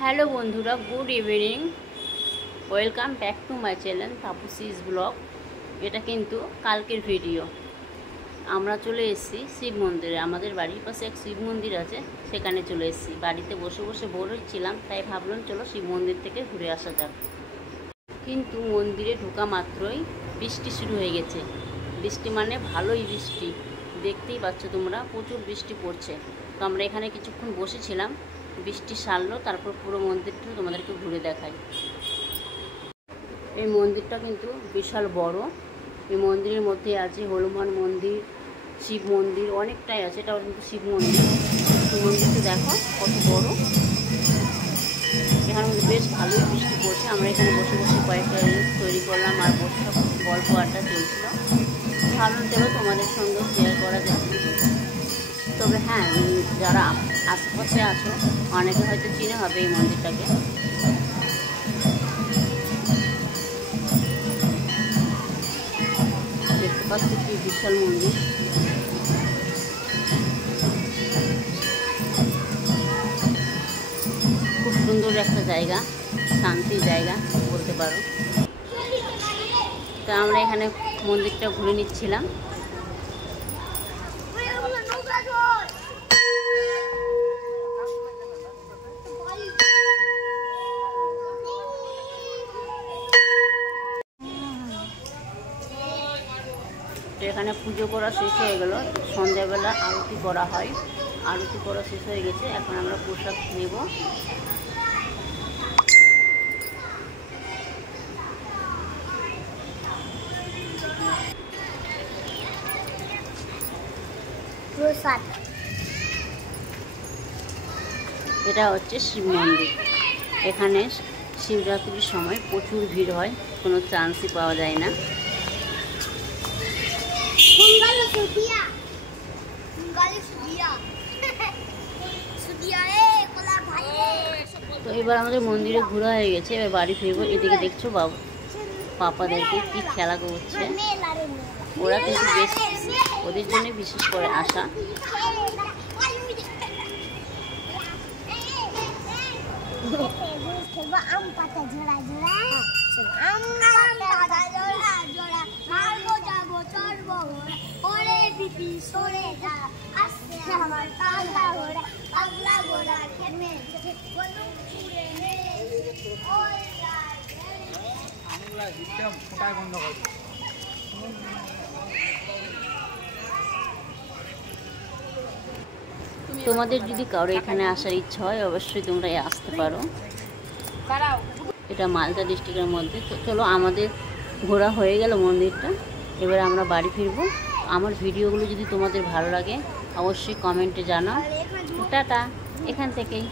Hello বন্ধুরা, good evening. Welcome back to my channel Tapasi's blog. এটা কিন্তু কালকের ভিডিও। আমরা চলে এসেছি শিব মন্দিরে। আমাদের বাড়ির পাশে এক শিব মন্দির আছে, সেখানে চলে এসেছি। বাড়িতে বসে বসে বোর হচ্ছিলাম, তাই ভাবলাম চলো শিব মন্দির থেকে ঘুরে আসা যাক। কিন্তু মন্দিরে ঢোকা মাত্রই বৃষ্টি শুরু হয়ে গেছে। বৃষ্টি মানে ভালোই বৃষ্টি, দেখতেই পাচ্ছ তোমরা, প্রচুর বৃষ্টি পড়ছে। তো আমরা এখানে কিছুক্ষণ বসেছিলাম, বৃষ্টি সারলো, তারপর পুরো মন্দিরটা তোমাদেরকে ঘুরে দেখাই। এই মন্দিরটা কিন্তু বিশাল বড়। এই মন্দিরের মধ্যে আছে হনুমান মন্দির, শিব মন্দির, অনেকটাই আছে। এটাও কিন্তু শিব মন্দির। মন্দিরটা দেখো কত বড়। এখানে বেশ ভালোই বৃষ্টি পড়ছে। আমরা এখানে বসে বসে কয়েকটা রিলস তৈরি করলাম, আর বসে গল্প আড্ডা চলছিল। ভালো চলো তোমাদের সঙ্গেও শেয়ার করা যায়। তবে হ্যাঁ, যারা আশেপাশে আছো অনেকে হয়তো চিনে হবে এই মন্দিরটাকে। দেখতে পাচ্ছি কি বিশাল মন্দির। খুব সুন্দর একটা জায়গা, শান্তির জায়গা বলতে পারো। তো আমরা এখানে মন্দিরটা ঘুরে নিচ্ছিলাম। তো এখানে পুজো করা শেষ হয়ে গেল, সন্ধ্যাবেলা আরতি করা হয়। আরতি করা শেষ হয়ে গেছে, এখন আমরা প্রসাদ নেব। এটা হচ্ছে শিব মন্দির। এখানে শিবরাত্রির সময় প্রচুর ভিড় হয়, কোনো চান্সই পাওয়া যায় না। তো এবার আমাদের মন্দিরে ঘোরা হয়ে গেছে, এবার বাড়ি ফিরবো। এদিকে দেখছো বাবু পাপাদেরকে কি খেলা করছে। ওরা কিন্তু বেশ, ওদের জন্য বিশেষ করে আসা। তোমাদের যদি কারো এখানে আসার ইচ্ছা হয় অবশ্যই তোমরা আসতে পারো। এটা মালদা ডিস্ট্রিক্টের মধ্যে। তো চলো, আমাদের ঘোরা হয়ে গেল মন্দিরটা, এবার আমরা বাড়ি ফিরবো। আমার ভিডিওগুলো যদি তোমাদের ভালো লাগে অবশ্যই কমেন্টে জানাও। টাটা এখান থেকেই।